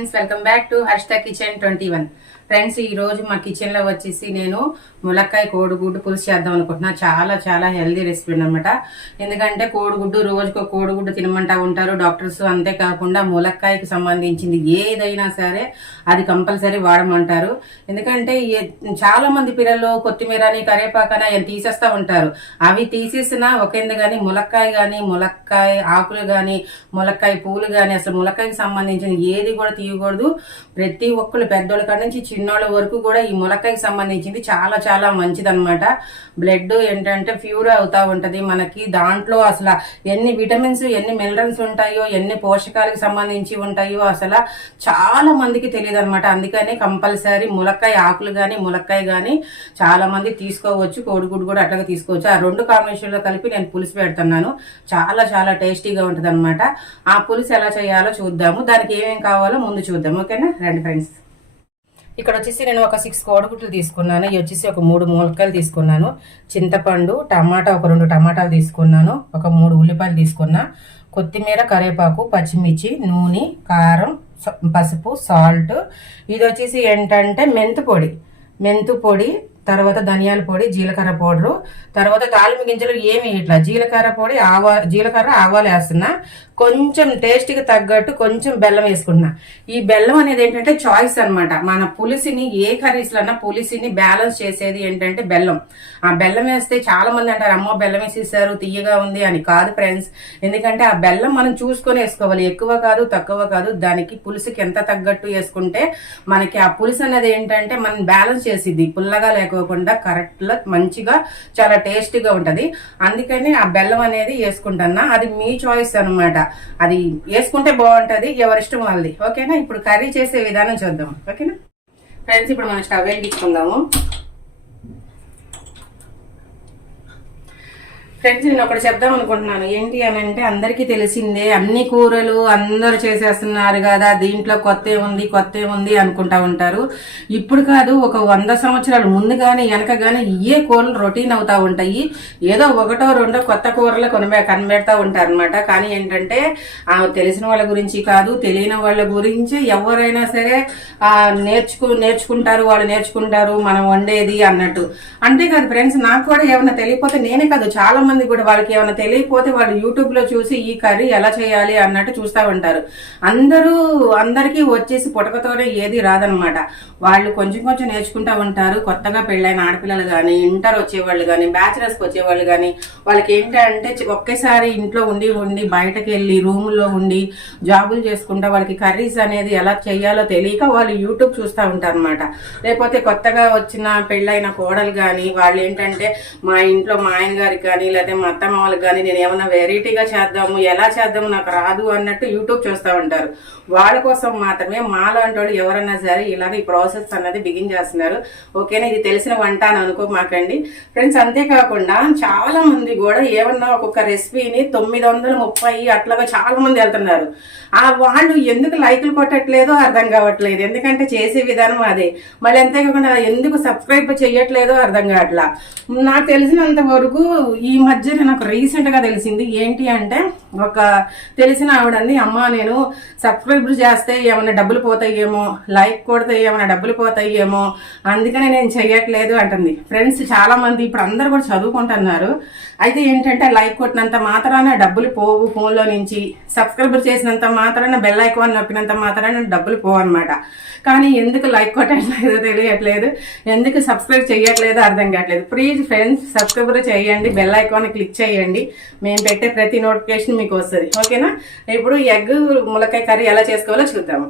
Friends, welcome back to Harshitha kitchen 21. Friends, ఈ రోజు మా కిచెన్ లో వచ్చేసి నేను ములక్కాయ కోడిగుడ్డు పులుసు చేద్దాం అనుకుంటున్నా. చాలా చాలా హెల్దీ రెసిపీ అనమాట. ఎందుకంటే కోడిగుడ్డు రోజుకో కోడిగుడ్డు తినమంటా ఉంటారు డాక్టర్స్. అంతేకాకుండా ములక్కాయకి సంబంధించింది ఏదైనా సరే అది కంపల్సరీ వాడమంటారు. ఎందుకంటే చాలా మంది పిల్లలు కొత్తిమీరని కరివేపాకని తీసేస్తా ఉంటారు. అవి తీసేసినా ఒకేంది కానీ ములక్కాయ ఆకులు కానీ ములక్కాయ పూలు కానీ అసలు ములక్కాయకి సంబంధించిన ఏది కూడా తీయకూడదు. ప్రతి ఒక్కరు పెద్దోళ్ళ కాడ నుంచి చిన్నోళ్ళ వరకు కూడా ఈ ములక్కాయకి సంబంధించింది చాలా చాలా మంచిదన్నమాట. బ్లడ్ ఏంటంటే ప్యూర్ అవుతా ఉంటది మనకి. దాంట్లో అసలు ఎన్ని విటమిన్స్ ఎన్ని మినరల్స్ ఉంటాయో ఎన్ని పోషకాలకు సంబంధించి ఉంటాయో అసలు చాలా మందికి తెలియదు అనమాట. అందుకని కంపల్సరీ ములక్కాయ ఆకులు కానీ ములక్కాయ కానీ చాలా మంది తీసుకోవచ్చు. కోడిగుడ్డు కూడా అట్లాగే తీసుకోవచ్చు. ఆ రెండు కాంబినేషన్ లో కలిపి నేను పులుసు పెడుతున్నాను. చాలా చాలా టేస్టీగా ఉంటది అనమాట. ఆ పులుసు ఎలా చేయాలో చూద్దాము. దానికి ఏమేమి కావాలో ముందు చూద్దాం. ఓకేనా, రండి ఫ్రెండ్స్. ఇక్కడ వచ్చేసి నేను ఒక 6 కోడిగుడ్లు తీసుకున్నాను. ఇవి వచ్చేసి ఒక 3 ములక్కాయలు తీసుకున్నాను. చింతపండు, టమాటా ఒక 2 టమాటాలు తీసుకున్నాను. ఒక 3 ఉల్లిపాయలు తీసుకున్నా. కొత్తిమీర, కరివేపాకు, పచ్చిమిర్చి, నూనె, కారం, పసుపు, సాల్ట్. ఇది వచ్చేసి ఏంటంటే మెంతు పొడి, తర్వాత ధనియాల పొడి, జీలకర్ర పౌడరు, తర్వాత తాలింపు గింజలు ఏమి ఇట్లా జీలకర్ర పొడి, జీలకర్ర ఆవాలు వేస్తున్నా. కొంచెం టేస్ట్కి తగ్గట్టు కొంచెం బెల్లం వేసుకుంటున్నా. ఈ బెల్లం అనేది ఏంటంటే చాయిస్ అనమాట. మన పులిసిని ఏ కర్రీస్లన్నా పులిసిని బ్యాలెన్స్ చేసేది ఏంటంటే బెల్లం. ఆ బెల్లం వేస్తే చాలా మంది అంటారు అమ్మో బెల్లం వేసేసారు తీయగా ఉంది అని. కాదు ఫ్రెండ్స్, ఎందుకంటే ఆ బెల్లం మనం చూసుకొని వేసుకోవాలి. ఎక్కువ కాదు తక్కువ కాదు. దానికి పులుసుకి ఎంత తగ్గట్టు వేసుకుంటే మనకి ఆ పులుసు అనేది ఏంటంటే మనం బ్యాలెన్స్ చేసిద్ది. పుల్లగా లేకోకుండా కరెక్ట్ గా మంచిగా చాలా టేస్టీగా ఉంటది. అందుకని ఆ బెల్లం అనేది వేసుకుంటున్నా. అది మీ చాయిస్ అనమాట. అది వేసుకుంటే బాగుంటది, ఎవరిష్టం వాళ్ళది. ఓకేనా, ఇప్పుడు కర్రీ చేసే విధానం చూద్దాం. ఓకేనా ఫ్రెండ్స్, ఇప్పుడు మనం స్టవ్ వెలిగించుకుందాము. ఫ్రెండ్స్, నేను ఒకటి చెప్దాం అనుకుంటున్నాను. ఏంటి అని అంటే అందరికీ తెలిసిందే, అన్ని కూరలు అందరూ చేసేస్తున్నారు కదా, దీంట్లో కొత్త ఉంది అనుకుంటా ఉంటారు. ఇప్పుడు కాదు, ఒక 100 సంవత్సరాల ముందు గానీ వెనక గానీ ఇవే కూరలు రొటీన్ అవుతా ఉంటాయి. ఏదో 1 or 2 కొత్త కూరలు కనిపెడతా ఉంటారు అనమాట. కానీ ఏంటంటే తెలిసిన వాళ్ళ గురించి కాదు, తెలియని వాళ్ళ గురించి ఎవరైనా సరే నేర్చుకుంటారు. వాళ్ళు నేర్చుకుంటారు మనం వండేది అన్నట్టు. అంతేకాదు ఫ్రెండ్స్, నాకు కూడా ఏమైనా తెలియకపోతే నేనే కాదు చాలా మంది కూడా వాళ్ళకి ఏమైనా తెలియకపోతే వాళ్ళు యూట్యూబ్ లో చూసి ఈ కర్రీ ఎలా చేయాలి అన్నట్టు చూస్తా ఉంటారు. అందరికీ వచ్చేసి పుటకతోనే ఏది రాదనమాట. వాళ్ళు కొంచెం కొంచెం నేర్చుకుంటా ఉంటారు. కొత్తగా పెళ్ళైన ఆడపిల్లలు కానీ, ఇంటర్ వచ్చేవాళ్ళు కానీ, బ్యాచిలర్స్కి వచ్చేవాళ్ళు కానీ, వాళ్ళకి ఏంటంటే ఒకేసారి ఇంట్లో ఉండి బయటకు వెళ్ళి రూముల్లో ఉండి జాబులు చేసుకుంటా వాళ్ళకి కర్రీస్ అనేది ఎలా చేయాలో తెలియక వాళ్ళు యూట్యూబ్ చూస్తూ ఉంటారు అనమాట. లేకపోతే కొత్తగా వచ్చిన పెళ్ళైన కోడలు కానీ వాళ్ళు ఏంటంటే మా ఇంట్లో మా ఆయన గారికి కానీ లేకపోతే మా అత్తమ్మ వాళ్ళకి కానీ నేను ఏమైనా వెరైటీగా చేద్దాము, ఎలా చేద్దాము నాకు రాదు అన్నట్టు యూట్యూబ్ చూస్తూ ఉంటారు. వాళ్ళ కోసం మాత్రమే మాలాంటి వాళ్ళు ఎవరన్నా సరే ఇలాగ ఈ ప్రాసెస్ అన్నది బిగిన్ చేస్తున్నారు. ఓకేనా, ఇది తెలిసిన వంట అని అనుకోమాకండి ఫ్రెండ్స్. అంతేకాకుండా చాలా మంది కూడా ఏమన్నా ఒక్కొక్క రెసిపీని 930 అట్లాగా చాలా మంది వెళ్తున్నారు. వాళ్ళు ఎందుకు లైకులు కొట్టట్లేదో అర్థం కావట్లేదు. ఎందుకంటే చేసే విధానం అదే. మళ్ళీ అంతేకాకుండా ఎందుకు సబ్స్క్రైబ్ చేయట్లేదో అర్థం కావట్లా. నాకు తెలిసినంత వరకు ఈ మధ్య నాకు రీసెంట్ గా తెలిసింది ఏంటి అంటే, ఒక తెలిసిన ఆవిడంది, అమ్మ నేను సబ్స్క్రైబ్ చేస్తే ఏమైనా డబ్బులు పోతాయేమో, లైక్ కొడితే ఏమైనా డబ్బులు పోతాయేమో, అందుకని నేను చెయ్యట్లేదు అంటుంది. ఫ్రెండ్స్, చాలా మంది ఇప్పుడు అందరు కూడా చదువుకుంటున్నారు. అయితే ఏంటంటే లైక్ కొట్టినంత మాత్రాన డబ్బులు పోవు ఫోన్లో నుంచి, సబ్స్క్రైబర్ చేసినంత మాత్రాన బెల్ ఐకాన్ నొక్కినంత మాత్రాన డబ్బులు పోవు అనమాట. కానీ ఎందుకు లైక్ కొట్టట్లేదో తెలియట్లేదు, ఎందుకు సబ్స్క్రైబ్ చేయట్లేదో అర్థం కావట్లేదు. ప్లీజ్ ఫ్రెండ్స్, సబ్స్క్రైబర్ చేయండి, బెల్ ఐకాన్ క్లిక్ చేయండి. మేము పెట్టే ప్రతి నోటిఫికేషన్ మీకు వస్తుంది. ఓకేనా, ఇప్పుడు ఎగ్ ములక్కాయ కర్రీ ఎలా చేసుకోవాలో చూద్దాము.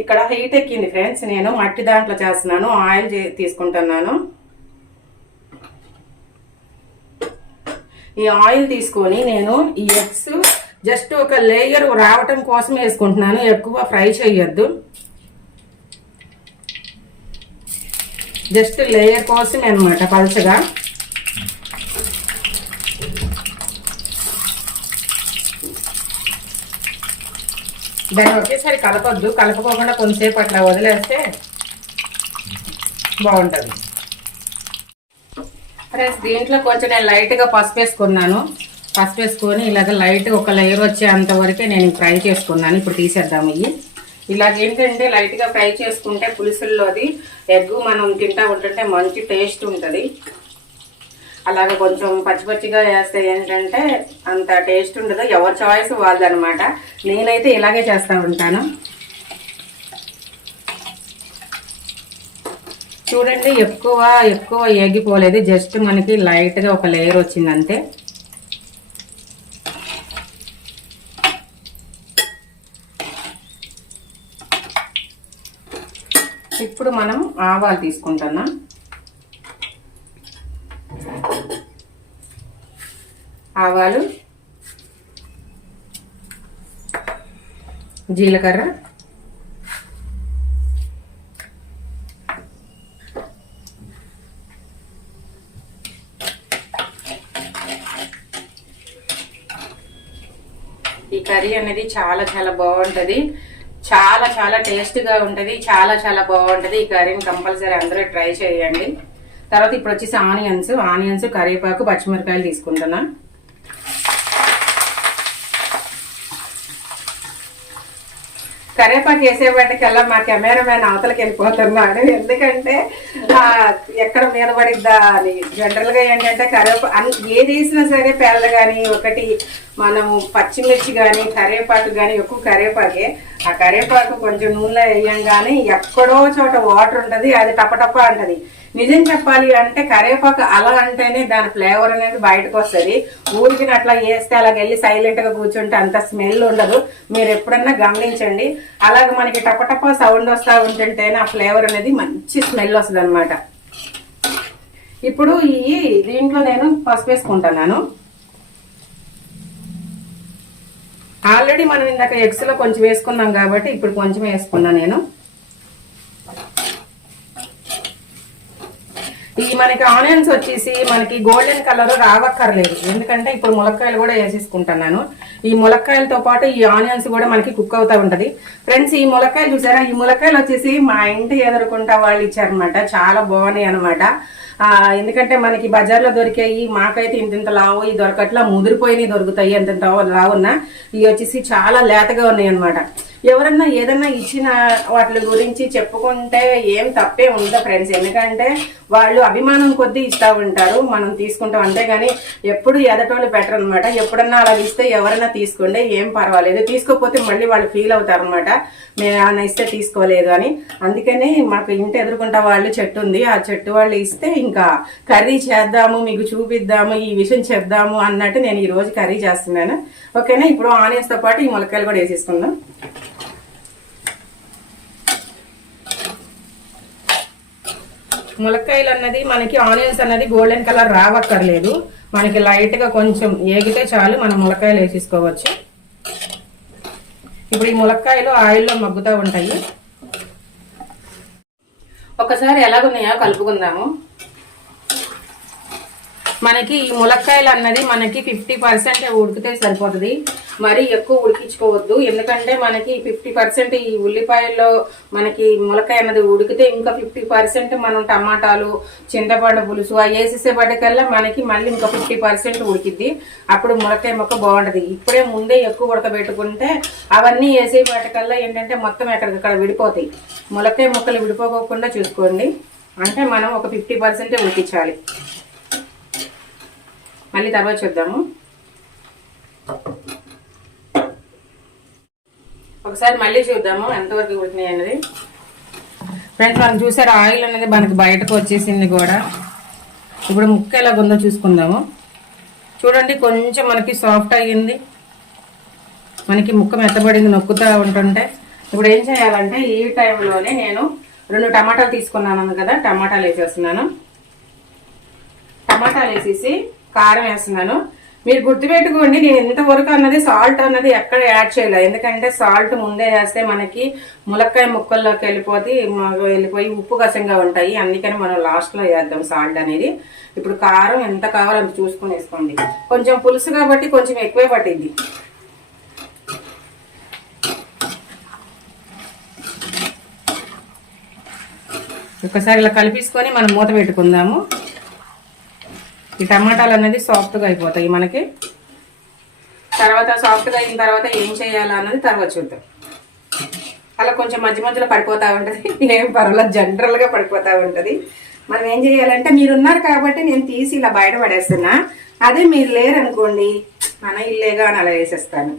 ఇక్కడ హీట్ ఎక్కింది ఫ్రెండ్స్. నేను మట్టి దాంట్లో చేస్తున్నాను. ఆయిల్ తీసుకుంటున్నాను. ఈ ఆయిల్ తీసుకొని నేను ఈ ఎగ్స్ జస్ట్ ఒక లేయర్ రావటం కోసం వేసుకుంటున్నాను. ఎక్కువ ఫ్రై చేయొద్దు, జస్ట్ లేయర్ కోసమే అనమాట, పలుచగా. దాన్ని ఒకేసారి కలపొద్దు. కలపకోకుండా కొంతసేపు అట్లా వదిలేస్తే బాగుంటుంది. ఫ్రెండ్స్, దీంట్లో కొంచెం నేను లైట్గా పసుపు వేసుకున్నాను. పసుపు వేసుకొని ఇలాగ లైట్గా ఒక లేయర్ వచ్చేంత వరకే నేను ఫ్రై చేసుకున్నాను. ఇప్పుడు తీసేద్దాము. ఇవి ఇలాగేంటంటే లైట్గా ఫ్రై చేసుకుంటే పులుసుల్లోది ఎగ్ మనం తింటా ఉంటుంటే మంచి టేస్ట్ ఉంటుంది. అలాగే కొంచెం పచ్చి పచ్చిగా వేస్తే ఏంటంటే అంత టేస్ట్ ఉండదు. ఎవరి చాయిస్ వాళ్ళదనమాట. నేనైతే ఇలాగే చేస్తూ ఉంటాను. చూడండి ఎక్కువ ఏగిపోలేదు, జస్ట్ మనకి లైట్గా ఒక లేయర్ వచ్చింది అంతే. ఇప్పుడు మనం ఆవాలు తీసుకుంటున్నాం. ఆవాలు, జీలకర్ర, ఈ కర్రీ అనేది చాలా బాగుంటది. చాలా టేస్ట్గా ఉంటుంది. చాలా బాగుంటది. ఈ కర్రీని కంపల్సరీ అందరూ ట్రై చేయండి. తర్వాత ఇప్పుడు వచ్చేసి ఆనియన్స్, కరివేపాకు, పచ్చిమిరకాయలు తీసుకుంటున్నా. కరివేపాకు వేసేవాటికల్లా మా కెమెరామ్యాన్ అవతలకి వెళ్ళిపోతున్నాడు. ఎందుకంటే ఎక్కడ మీద పడిద్దా అని. జనరల్గా ఏంటంటే కరివేపాకు ఏది వేసినా సరే పేద కానీ ఒకటి మనము పచ్చిమిర్చి కానీ కరివేపాకు కానీ ఎక్కువ కరివేపాకే. ఆ కరివేపాకు కొంచెం నూనెలో వేయంగానే ఎక్కడో చోట వాటర్ ఉంటుంది, అది టపటప అంటది. నిజం చెప్పాలి అంటే కరివేపాకు అలా అంటేనే దాని ఫ్లేవర్ అనేది బయటకు వస్తుంది. ఊరికి అట్లా వేస్తే అలాగ వెళ్ళి సైలెంట్గా కూర్చుంటే అంత స్మెల్ ఉండదు. మీరు ఎప్పుడన్నా గమనించండి. అలాగే మనకి టపటప సౌండ్ వస్తూ ఉంటుంటేనే ఆ ఫ్లేవర్ అనేది మంచి స్మెల్ వస్తుంది అనమాట. ఇప్పుడు దీంట్లో నేను పసుపు వేసుకుంటున్నాను. ఆల్రెడీ మనం ఇందాక ఎగ్స్లో కొంచెం వేసుకున్నాం కాబట్టి ఇప్పుడు కొంచెం వేసుకున్నాను నేను. ఈ మనకి ఆనియన్స్ వచ్చేసి మనకి గోల్డెన్ కలర్ రావక్కర్లేదు, ఎందుకంటే ఇప్పుడు ములక్కాయలు కూడా వేసేసుకుంటున్నాను. ఈ ములక్కాయలతో పాటు ఈ ఆనియన్స్ కూడా మనకి కుక్ అవుతా ఉంటది. ఫ్రెండ్స్, ఈ ములక్కాయలు చూసారా? ఈ ములక్కాయలు వచ్చేసి మా ఇంటి ఎదుర్కొంటా వాళ్ళు ఇచ్చారనమాట. చాలా బాగున్నాయి అనమాట. ఎందుకంటే మనకి బజార్లో దొరికాయి, మాకైతే ఇంత లావు ఈ దొరకట్లా, ముదిరిపోయినవి దొరుకుతాయి. ఎంత లావున్నా ఇవి వచ్చేసి చాలా లేతగా ఉన్నాయి అనమాట. ఎవరన్నా ఏదన్నా ఇచ్చిన వాటి గురించి చెప్పుకుంటే ఏం తప్పే ఉందా ఫ్రెండ్స్? ఎందుకంటే వాళ్ళు అభిమానం కొద్దీ ఇస్తూ ఉంటారు, మనం తీసుకుంటాం. అంతేగాని ఎప్పుడు ఎదటోళ్ళు బెటర్ అనమాట. ఎప్పుడన్నా అలా ఇస్తే ఎవరైనా తీసుకోండి, ఏం పర్వాలేదు. తీసుకోకపోతే మళ్ళీ వాళ్ళు ఫీల్ అవుతారు అనమాట, మేము ఏమన్నా ఇస్తే తీసుకోలేదు అని. అందుకని మాకు ఇంటి ఎదుర్కొంటా వాళ్ళు చెట్టు ఉంది, ఆ చెట్టు వాళ్ళు ఇస్తే ఇంకా కర్రీ చేద్దాము, మీకు చూపిద్దాము, ఈ విషయం చెప్దాము అన్నట్టు నేను ఈరోజు కర్రీ చేస్తున్నాను. ఓకేనా? ఇప్పుడు ఆనియన్స్తో పాటు ఈ ములక్కాయలు కూడా వేసేసుకుందాం. ములక్కాయలు అన్నది మనకి ఆనియన్స్ అన్నది గోల్డెన్ కలర్ రావక్కర్లేదు, మనకి లైట్ గా కొంచెం ఏగితే చాలు మనం ములక్కాయలు వేసేసుకోవచ్చు. ఇప్పుడు ఈ ములక్కాయలు ఆయిల్లో మగ్గుతూ ఉంటాయి. ఒకసారి ఎలాగున్నాయో కలుపుకుందాము. మనకి ఈ ములక్కాయలు అన్నది మనకి 50% ఉడికితే సరిపోతుంది, మరి ఎక్కువ ఉడికించుకోవద్దు. ఎందుకంటే మనకి 50% ఈ ఉల్లిపాయల్లో మనకి ములక్కాయ అన్నది ఉడికితే ఇంకా 50% మనం టమాటాలు, చింతపండు పులుసు అవి వేసేసేపటికల్లా మనకి మళ్ళీ ఇంకా 50% ఉడికిద్ది. అప్పుడు ములక్కాయ ముక్క బాగుంటది. ఇప్పుడే ముందే ఎక్కువ ఉడకబెట్టుకుంటే అవన్నీ వేసేపటికల్లా ఏంటంటే మొత్తం ఎక్కడికక్కడ విడిపోతాయి. ములక్కాయ ముక్కలు విడిపోకుండా చూసుకోండి. అంటే మనం ఒక 50% ఉడికించాలి. మళ్ళీ తర్వాత చూద్దాము. ఒకసారి మళ్ళీ చూద్దాము ఎంతవరకు ఉడికినాయి అన్నది. ఫ్రెండ్స్, మనం చూసారు ఆయిల్ అనేది మనకి బయటకు వచ్చేసింది కూడా. ఇప్పుడు ముక్క ఎలాగ ఉందో చూసుకుందాము. చూడండి, కొంచెం మనకి సాఫ్ట్ అయ్యింది, మనకి ముక్క మెత్తబడింది నొక్కుతూ ఉంటుంటే. ఇప్పుడు ఏం చేయాలంటే ఈ టైంలోనే నేను 2 టమాటాలు తీసుకున్నాను కదా, టమాటాలు వేసేస్తున్నాను. టమాటాలు వేసేసి కారం వేస్తున్నాను. మీరు గుర్తుపెట్టుకోండి, నేను ఇంతవరకు అన్నది సాల్ట్ అన్నది ఎక్కడ యాడ్ చేయలేదు. ఎందుకంటే సాల్ట్ ముందే వేస్తే మనకి ములక్కాయ ముక్కల్లోకి వెళ్ళిపోయి ఉప్పు కసంగా ఉంటాయి. అందుకని మనం లాస్ట్లో వేద్దాం సాల్ట్ అనేది. ఇప్పుడు కారం ఎంత కావాలో అంత చూసుకొని వేసుకోండి. కొంచెం పులుసు కాబట్టి కొంచెం ఎక్కువే పట్టిద్ది. ఒకసారి ఇలా కలిపేసుకొని మనం మూత పెట్టుకుందాము. ఈ టమాటాలు అనేది సాఫ్ట్గా అయిపోతాయి మనకి. తర్వాత సాఫ్ట్గా అయిన తర్వాత ఏం చేయాలా అన్నది తర్వాత చూద్దాం. అలా కొంచెం మధ్య మధ్యలో పడిపోతూ ఉంటుంది, ఏం పర్వాలేదు, జనరల్గా పడిపోతూ ఉంటుంది. మనం ఏం చేయాలంటే మీరున్నారు కాబట్టి నేను తీసి ఇలా బయట పడేస్తున్నా. అదే మీరు లేరనుకోండి, మన ఇల్లేగా అని అలా వేసేస్తాను.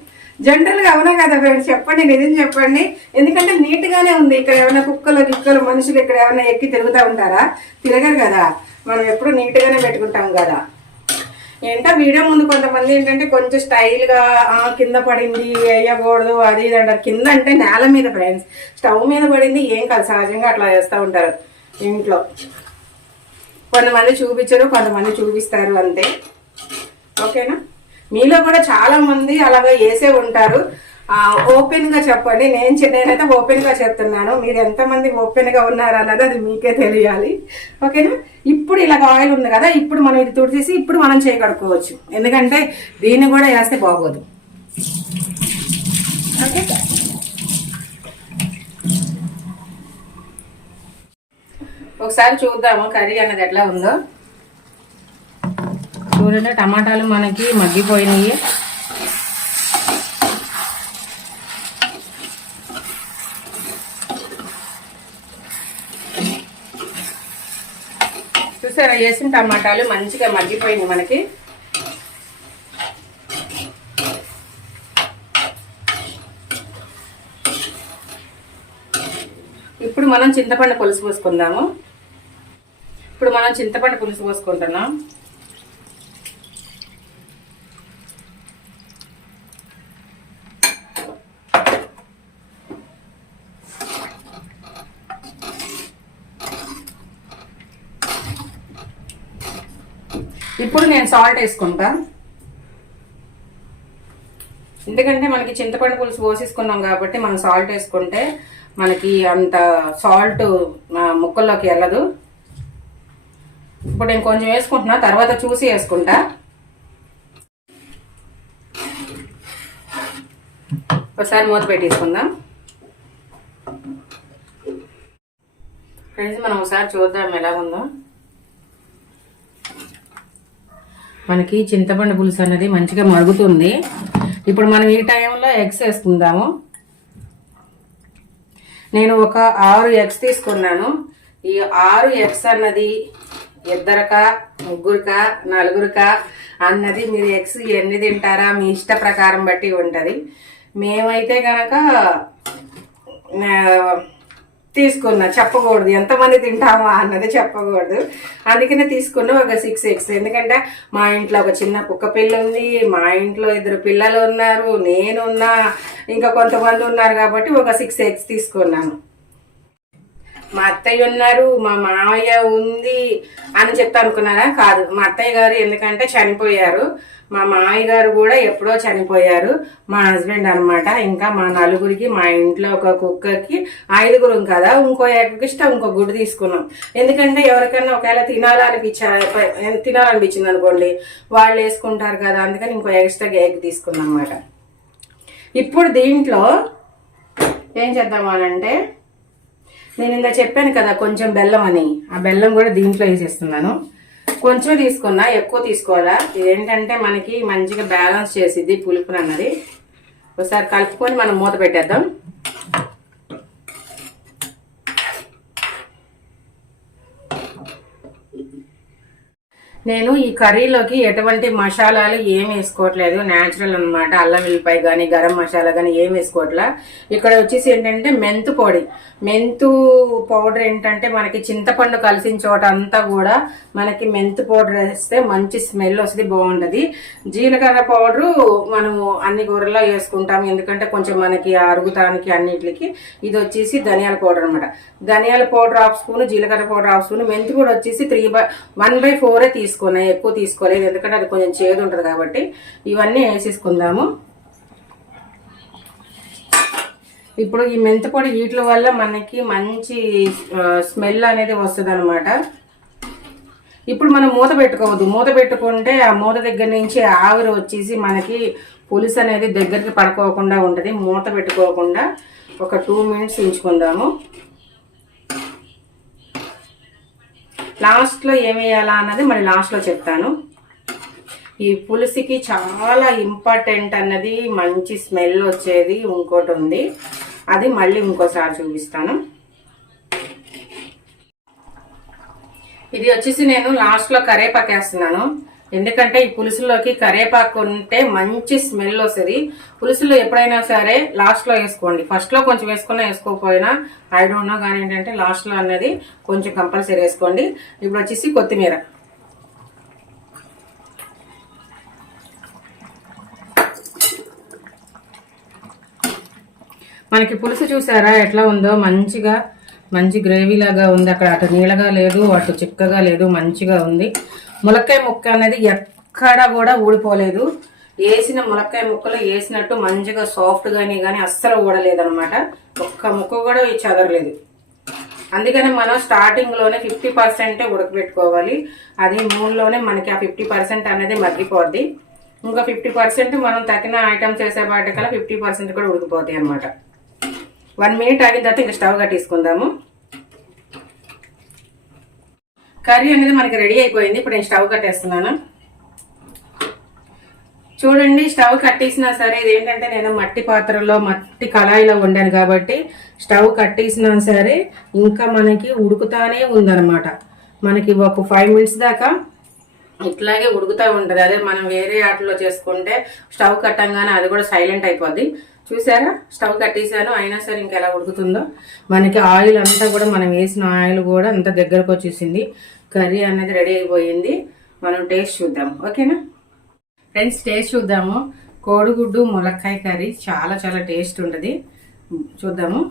జనరల్గా అవునా కదా ఫ్రెండ్స్, చెప్పండి, నిజం చెప్పండి. ఎందుకంటే నీట్గానే ఉంది. ఇక్కడ ఏమైనా కుక్కలు మనుషులు ఇక్కడ ఏమైనా ఎక్కి తిరుగుతూ ఉంటారా? తిరగరు కదా. మనం ఎప్పుడు నీట్గానే పెట్టుకుంటాం కదా. ఏంటో వీడియో ముందు కొంతమంది ఏంటంటే కొంచెం స్టైల్గా కింద పడింది వేయకూడదు అది ఇది అంటారు. కింద అంటే నేల మీద ఫ్రెండ్స్, స్టవ్ మీద పడింది ఏం కాదు, సహజంగా అట్లా చేస్తూ ఉంటారు ఇంట్లో. కొంతమంది చూపించరు, కొంతమంది చూపిస్తారు, అంతే. ఓకేనా? మీలో కూడా చాలా మంది అలాగా వేసే ఉంటారు. ఓపెన్ గా చెప్పండి. నేనైతే ఓపెన్ గా చెప్తున్నాను. మీరు ఎంతమంది ఓపెన్ గా ఉన్నారు అన్నది అది మీకే తెలియాలి. ఓకేనా? ఇప్పుడు ఇలాగ ఆయిల్ ఉంది కదా, ఇప్పుడు మనం ఇది తుడిచేసి ఇప్పుడు మనం చేయి కడుక్కోవచ్చు. ఎందుకంటే దీన్ని కూడా వేస్తే బాగోదు. ఓకే, ఒకసారి చూద్దాము కర్రీ అన్నది ఎట్లా ఉందో. చూడండి, టమాటాలు మనకి మగ్గిపోయినాయి. చూసారా, వేసిన టమాటాలు మంచిగా మగ్గిపోయింది మనకి. ఇప్పుడు మనం చింతపండు పులుసు పోసుకుందాము. పోసుకుంటున్నాం. ఇప్పుడు నేను సాల్ట్ వేసుకుంటా. ఎందుకంటే మనకి చింతపండు పులుసు పోసేసుకున్నాం కాబట్టి మనం సాల్ట్ వేసుకుంటే మనకి అంత సాల్ట్ ముక్కల్లోకి వెళ్ళదు. ఇప్పుడు నేను కొంచెం వేసుకుంటున్నా, తర్వాత చూసి వేసుకుంటా. ఒకసారి మూత పెట్టేసుకుందాం ఫ్రెండ్స్. మనం ఒకసారి చూద్దాం ఎలా ఉందో. మనకి చింతపండు పులుసు అనేది మంచిగా మరుగుతుంది. ఇప్పుడు మనం ఈ టైంలో ఎగ్స్ వేసుకుందాము. నేను ఒక 6 ఎగ్స్ తీసుకున్నాను. ఈ 6 ఎగ్స్ అన్నది 2కా 3కా 4కా అన్నది మీరు ఎగ్స్ ఎన్ని తింటారా మీ ఇష్ట ప్రకారం బట్టి ఉంటుంది. మేమైతే కనుక తీసుకున్నా, చెప్పకూడదు ఎంతమంది తింటామా అన్నది చెప్పకూడదు, అందుకనే తీసుకున్నా ఒక 6 ఎగ్స్. ఎందుకంటే మా ఇంట్లో ఒక చిన్న కుక్క పిల్ల ఉంది, మా ఇంట్లో 2 పిల్లలు ఉన్నారు, నేనున్నా, ఇంకా కొంతమంది ఉన్నారు కాబట్టి ఒక 6 ఎగ్స్ తీసుకున్నాను. మా అత్తయ్య ఉన్నారు, మా మావయ్య ఉంది అని చెప్తా అనుకున్నారా? కాదు, మా అత్తయ్య గారు ఎందుకంటే చనిపోయారు, మా మావయ్య గారు కూడా ఎప్పుడో చనిపోయారు, మా హస్బెండ్ అనమాట. ఇంకా మా నలుగురికి, మా ఇంట్లో ఒక కుక్కకి 5గురం కదా, ఇంకో ఎగ్గిష్టం ఇంకో గుడ్డు తీసుకున్నాం. ఎందుకంటే ఎవరికైనా ఒకవేళ తినాలనిపించింది అనుకోండి, వాళ్ళు వేసుకుంటారు కదా, అందుకని ఇంకో ఎక్స్ట్రా ఎగ్ తీసుకున్నాం అన్నమాట. ఇప్పుడు దీంట్లో ఏం చేద్దాము అనంటే, నేను ఇందా చెప్పాను కదా కొంచెం బెల్లం అని, ఆ బెల్లం కూడా దీంట్లో వేసేస్తున్నాను. కొంచెం తీసుకున్నా, ఎక్కువ తీసుకోవాలా. ఇదేంటంటే మనకి మంచిగా బ్యాలెన్స్ చేసిద్ది పులుపు అన్నది. ఒకసారి కలుపుకొని మనం మూత పెట్టేద్దాం. నేను ఈ కర్రీలోకి ఎటువంటి మసాలాలు ఏం వేసుకోవట్లేదు, న్యాచురల్ అనమాట. అల్లం వెల్లిపాయ కానీ గరం మసాలా కానీ ఏం వేసుకోవట్లా. ఇక్కడ వచ్చేసి ఏంటంటే మెంతు పొడి, మెంతు పౌడర్ ఏంటంటే మనకి చింతపండు కలిసిన చోట అంతా కూడా మనకి మెంతు పౌడర్ వేస్తే మంచి స్మెల్ వస్తుంది, బాగుంటుంది. జీలకర్ర పౌడరు మనము అన్ని కూరల్లో వేసుకుంటాం, ఎందుకంటే కొంచెం మనకి అరుగుతానికి అన్నిటికి. ఇది వచ్చేసి ధనియాల పౌడర్ అనమాట. ధనియాల పౌడర్ 1/2 స్పూన్, జీలకర్ర పౌడర్ 1/2 స్పూన్, మెంతు కూడా వచ్చేసి 1/4 తీసుకున్నాయి, ఎక్కువ తీసుకోలేదు ఎందుకంటే అది కొంచెం చేదు ఉంటుంది కాబట్టి. ఇవన్నీ వేసేసుకుందాము. ఇప్పుడు ఈ మెంతిపొడి వీటి వల్ల మనకి మంచి స్మెల్ అనేది వస్తుంది అనమాట. ఇప్పుడు మనం మూత పెట్టుకోవద్దు, మూత పెట్టుకుంటే ఆ మూత దగ్గర నుంచి ఆవిరి వచ్చేసి మనకి పులుసు అనేది దగ్గరికి పడుకోకుండా ఉంటుంది. మూత పెట్టుకోకుండా ఒక 2 మినిట్స్ ఉంచుకుందాము. లాస్ట్లో ఏమేయాలా అన్నది మరి లాస్ట్లో చెప్తాను. ఈ పులుసుకి చాలా ఇంపార్టెంట్ అన్నది మంచి స్మెల్ వచ్చేది ఇంకోటి ఉంది. అది మళ్ళీ ఇంకోసారి చూపిస్తాను. ఇది వచ్చేసి నేను లాస్ట్లో కరేపాకు వేస్తున్నాను. ఎందుకంటే ఈ పులుసులోకి కరేపాకు ఉంటే మంచి స్మెల్ వస్తుంది. పులుసులో ఎప్పుడైనా సరే లాస్ట్లో వేసుకోండి. ఫస్ట్లో కొంచెం వేసుకున్నా వేసుకోకపోయినా ఐ డోంట్ నో, కానీ ఏంటంటే లాస్ట్లో అనేది కొంచెం కంపల్సరీ వేసుకోండి. ఇప్పుడు వచ్చేసి కొత్తిమీర. మనకి పులుసు చూసారా ఎట్లా ఉందో, మంచి గ్రేవీ లాగా ఉంది. అక్కడ అటు నీళ్ళగా లేదు, అటు చిక్కగా లేదు, మంచిగా ఉంది. ములక్కాయ ముక్క అనేది ఎక్కడ కూడా ఊడిపోలేదు. వేసిన ములక్కాయ ముక్కలు వేసినట్టు మంచిగా సాఫ్ట్ కానీ అస్సలు ఊడలేదనమాట. ఒక్క ముక్క కూడా చెదరలేదు. అందుకని మనం స్టార్టింగ్లోనే 50% ఉడకబెట్టుకోవాలి. అది మూడులోనే మనకి ఆ 50% అనేది మగ్గిపోద్ది. ఇంకా 50% మనం తగిన ఐటమ్స్ వేసేపాటికల్లా 50% కూడా ఉడికిపోతాయి అనమాట. 1 మినిట్ ఆగిన తర్వాత ఇంకా స్టవ్ కట్టేసుకుందాము. కర్రీ అనేది మనకి రెడీ అయిపోయింది. ఇప్పుడు నేను స్టవ్ కట్టేస్తున్నాను. చూడండి, స్టవ్ కట్టేసినా సరే ఇదేంటంటే నేను మట్టి పాత్రలో మట్టి కళాయిలో వండాను కాబట్టి స్టవ్ కట్టేసినా సరే ఇంకా మనకి ఉడుకుతానే ఉందన్నమాట. మనకి ఒక 5 మినిట్స్ దాకా ఇట్లాగే ఉడుకుతూ ఉంటుంది. అదే మనం వేరే ఆటలో చేసుకుంటే స్టవ్ కట్టంగానే అది కూడా సైలెంట్ అయిపోద్ది. చూసారా, స్టవ్ కట్టేసాను, అయినా సరే ఇంకా ఎలా ఉడుకుతుందో. మనకి ఆయిల్ అంతా కూడా మనం వేసిన ఆయిల్ కూడా అంత దగ్గరకు వచ్చేసింది. కర్రీ అనేది రెడీ అయిపోయింది. మనం టేస్ట్ చూద్దాం. ఓకేనా ఫ్రెండ్స్, టేస్ట్ చూద్దాము. కోడిగుడ్డు ములక్కాయ కర్రీ చాలా టేస్ట్ ఉంటుంది. చూద్దాము.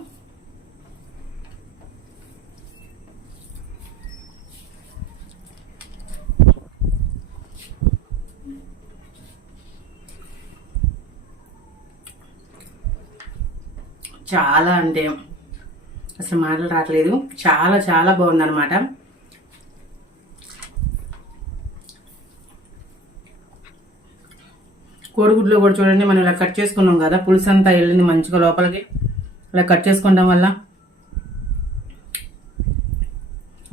చాలా అంటే అసలు మాటలు రావట్లేదు. చాలా బాగుందన్నమాట. కోడిగుడ్లో కూడా చూడండి, మనం ఇలా కట్ చేసుకున్నాం కదా, పులుసు అంతా వెళ్ళింది మంచిగా లోపలికి. ఇలా కట్ చేసుకోవడం వల్ల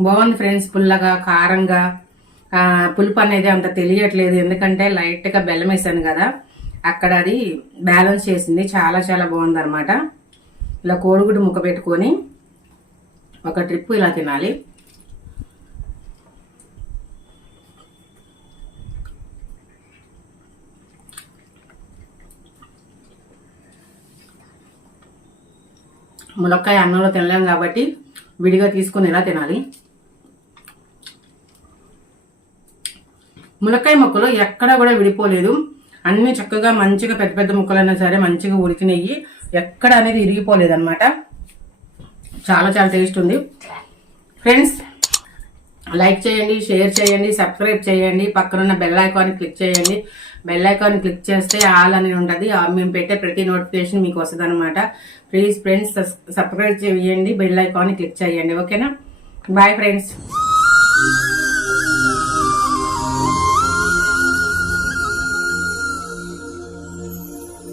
బాగుంది ఫ్రెండ్స్. పుల్లగా కారంగా పులుపు అనేది అంత తెలియట్లేదు. ఎందుకంటే లైట్గా బెల్లం వేసాను కదా, అక్కడ అది బ్యాలెన్స్ చేసింది. చాలా బాగుంది అనమాట. ఇలా కోడిగుడ్డు ముక్క పెట్టుకొని ఒక ట్రిప్ ఇలా తినాలి. ములక్కాయ అన్నంలో తినలేం కాబట్టి విడిగా తీసుకొని ఇలా తినాలి. ములక్కాయ ముక్కలు ఎక్కడా కూడా విడిపోలేదు. అన్ని చక్కగా మంచిగా పెద్ద ముక్కలైనా సరే మంచిగా ఉడికినవి, ఎక్కడ అనేది ఇరిగిపోలేదు అనమాట. చాలా టేస్ట్ ఉంది ఫ్రెండ్స్. లైక్ చేయండి, షేర్ చేయండి, సబ్స్క్రైబ్ చేయండి. పక్కనున్న బెల్ ఐకాన్ క్లిక్ చేయండి. బెల్ ఐకాన్ క్లిక్ చేస్తే ఆల్ అని ఉంటుంది. మేము పెట్టే ప్రతి నోటిఫికేషన్ మీకు వస్తుంది అనమాట. ప్లీజ్ ఫ్రెండ్స్ సబ్స్క్రైబ్ చేయండి, బెల్ ఐకాన్ క్లిక్ చేయండి. ఓకేనా, బాయ్ ఫ్రెండ్స్.